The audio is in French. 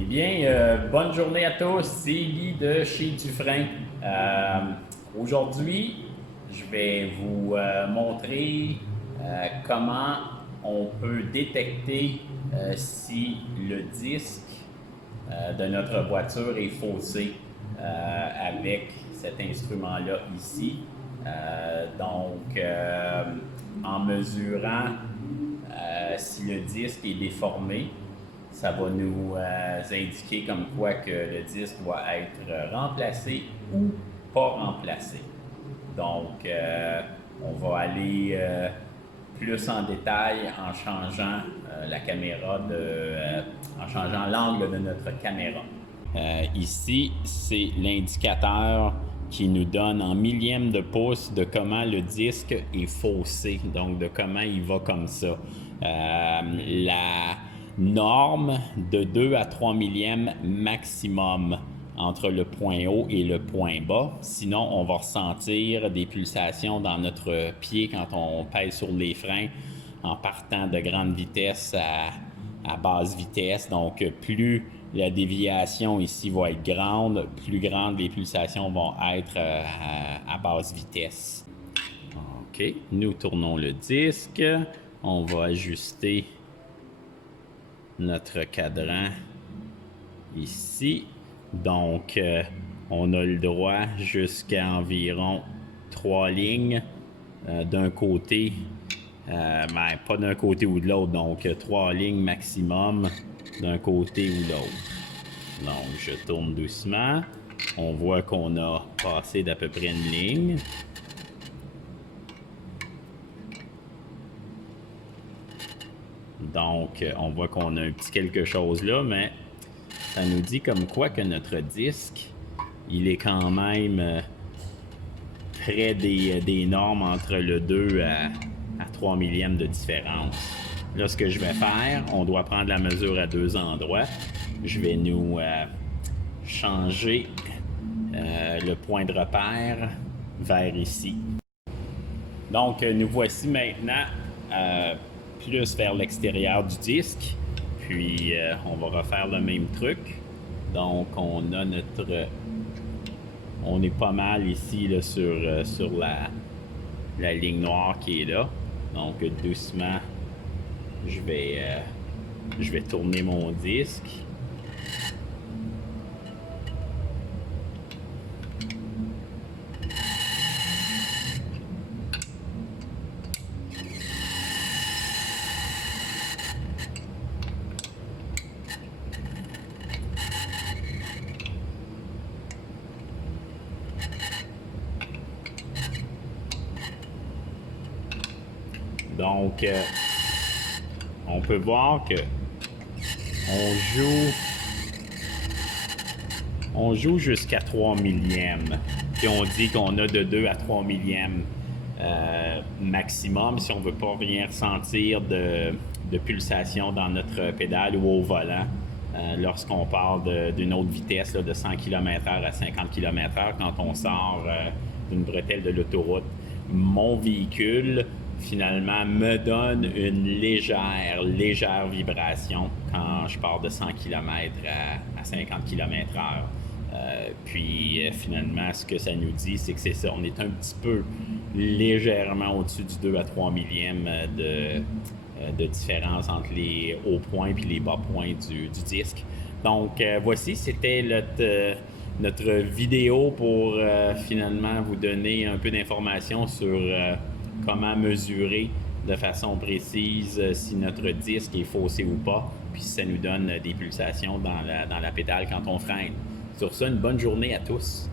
Eh bien, bonne journée à tous, c'est Guy de chez Dufresne. Aujourd'hui, je vais vous montrer comment on peut détecter si le disque de notre voiture est faussé avec cet instrument-là ici. En mesurant si le disque est déformé, ça va nous indiquer comme quoi que le disque doit être remplacé ou pas remplacé. Donc, on va aller plus en détail en changeant la caméra, en changeant l'angle de notre caméra. Ici, c'est l'indicateur qui nous donne en millième de pouce de comment le disque est faussé, donc de comment il va comme ça. La norme de 2 à 3 millièmes maximum entre le point haut et le point bas. Sinon, on va ressentir des pulsations dans notre pied quand on pèse sur les freins en partant de grande vitesse à basse vitesse. Donc, plus la déviation ici va être grande, plus grandes les pulsations vont être à basse vitesse. OK, nous tournons le disque. On va ajuster notre cadran ici. Donc, on a le droit jusqu'à environ 3 lignes d'un côté, mais pas d'un côté ou de l'autre. Donc, 3 lignes maximum d'un côté ou l'autre. Donc, je tourne doucement. On voit qu'on a passé d'à peu près une ligne. Donc, on voit qu'on a un petit quelque chose là, mais ça nous dit comme quoi que notre disque, il est quand même près des normes entre le 2 à 3 millièmes de différence. Là, ce que je vais faire, on doit prendre la mesure à 2 endroits. Je vais nous changer le point de repère vers ici. Donc, nous voici maintenant plus vers l'extérieur du disque. Puis, on va refaire le même truc. Donc, on a on est pas mal ici là, sur la ligne noire qui est là. Donc, doucement, je vais tourner mon disque. Donc, on peut voir que on joue jusqu'à 3 millièmes. Puis on dit qu'on a de 2 à 3 millièmes maximum si on ne veut pas rien ressentir de pulsation dans notre pédale ou au volant. Lorsqu'on parle d'une autre vitesse là, de 100 km/h à 50 km/h quand on sort d'une bretelle de l'autoroute. Mon véhicule finalement me donne une légère vibration quand je pars de 100 km à 50 km/h. Puis finalement, ce que ça nous dit, c'est que c'est ça, on est un petit peu légèrement au-dessus du 2 à 3 millièmes de différence entre les hauts points et les bas points du disque. Donc voici, c'était notre vidéo pour finalement vous donner un peu d'informations sur comment mesurer de façon précise si notre disque est faussé ou pas, puis si ça nous donne des pulsations dans la pédale quand on freine. Sur ça, une bonne journée à tous.